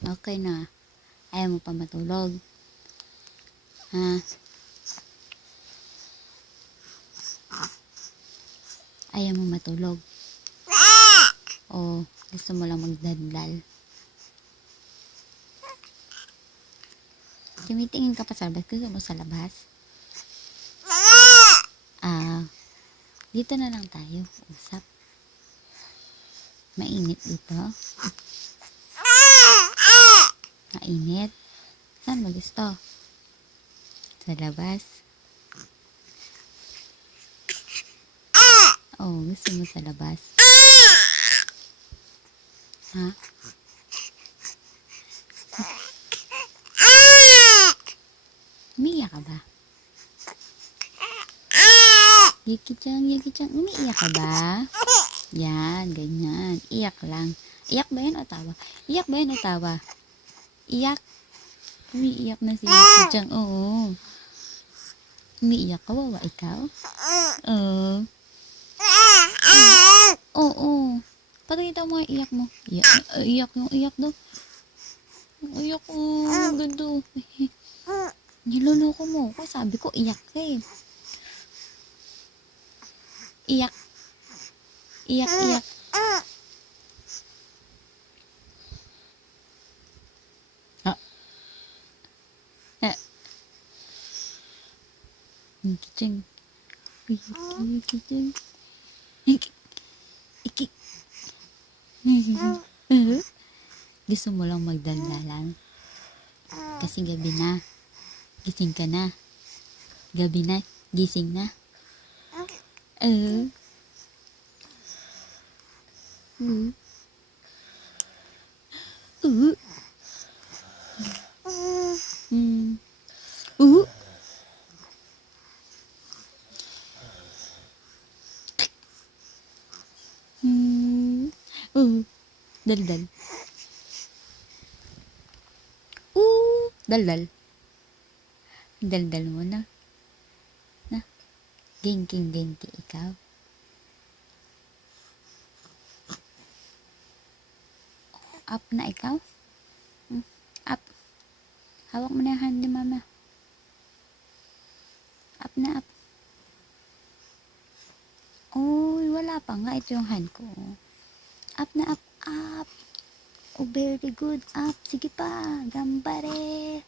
Okay na. Ayaw mo pa matulog. Ha? Ayaw mo matulog. O gusto mo lang magdaldal. Tumitingin ka pa sa labas. Gusto mo sa labas? Dito na lang tayo. Usap. Mainit dito. Mainit. Saan mo gusto? Sa labas? Oh, gusto mo sa labas? Ha? Umiiyak ka ba? Yaki-chan, umiiyak ka ba? Yan, ganyan. Iyak lang. Iyak ba yan o tawa? Iyak ba yan o tawa? Iyak. Umiiyak na si Yaki-chan. Oo. Umiiyak ka, wawa ikaw? Oo. Oo. Pakita mo ang iyak mo. Iyak yung iyak daw. Iyak ko. Ganda. Niloloko mo ko. Sabi ko iyak ka eh. Iyak. Iyak. Yaki-chan. Yaki-chan. Gusto mo lang magdaldalan? Kasi gabi na. Gising ka na. Gabi na. Gising na. Daldal. Daldal. Daldal mo na. Genki ikaw. Up na ikaw? Up. Hawak mo na yung hand ni mama. Up na up. Uy, wala pa nga. Ito yung hand ko. Up na up. Oh, very good. Up. Sige pa. Gambare.